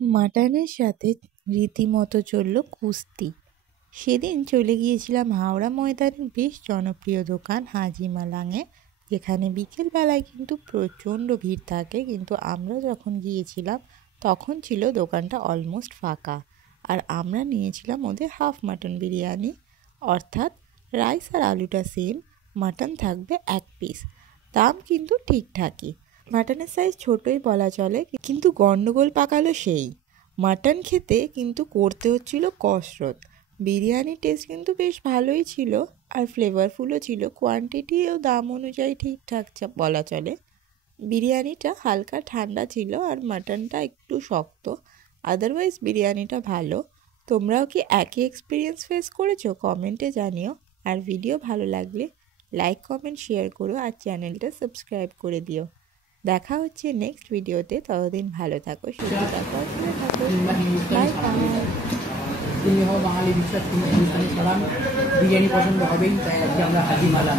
মাটনের সাথে রীতিমতো চলল কুস্তি। সেদিন চলে গিয়েছিলাম হাওড়া ময়দানের বেশ জনপ্রিয় দোকান হাজি মালাংয়ে, যেখানে বিকেলবেলায় কিন্তু প্রচণ্ড ভিড় থাকে, কিন্তু আমরা যখন গিয়েছিলাম তখন ছিল দোকানটা অলমোস্ট ফাঁকা। আর আমরা নিয়েছিলাম ওদের হাফ মাটন বিরিয়ানি, অর্থাৎ রাইস আর আলুটা সেম, মাটন থাকবে 1 পিস। দাম কিন্তু ঠিকঠাকই, মাটনের সাইজ ছোটই বলা চলে, কিন্তু গন্ডগোল পাকালো সেই। মাটন খেতে কিন্তু করতে হচ্ছিল কসরত। বিরিয়ানির টেস্ট কিন্তু বেশ ভালোই ছিল আর ফ্লেভারফুলও ছিল, কোয়ান্টিটি ও দাম অনুযায়ী ঠিকঠাক বলা চলে। বিরিয়ানিটা হালকা ঠান্ডা ছিল আর মাটনটা একটু শক্ত, আদারওয়াইজ বিরিয়ানিটা ভালো। তোমরাও কি একই এক্সপিরিয়েন্স ফেস করেছো? কমেন্টে জানিও। আর ভিডিও ভালো লাগলে লাইক কমেন্ট শেয়ার করো আর চ্যানেলটা সাবস্ক্রাইব করে দিও। দেখা হচ্ছে নেক্সট ভিডিওতে, ততদিন ভালো থাকো, সুস্থ থাকো, ভালো থাকো। Bye bye. তুমি হও বাঙালি বিশ্বাস, তুমি হিন্দুস্তানি সালাম, বিরিয়ানি পছন্দ হবেই, তাই আজকে আমরা হাজি মালা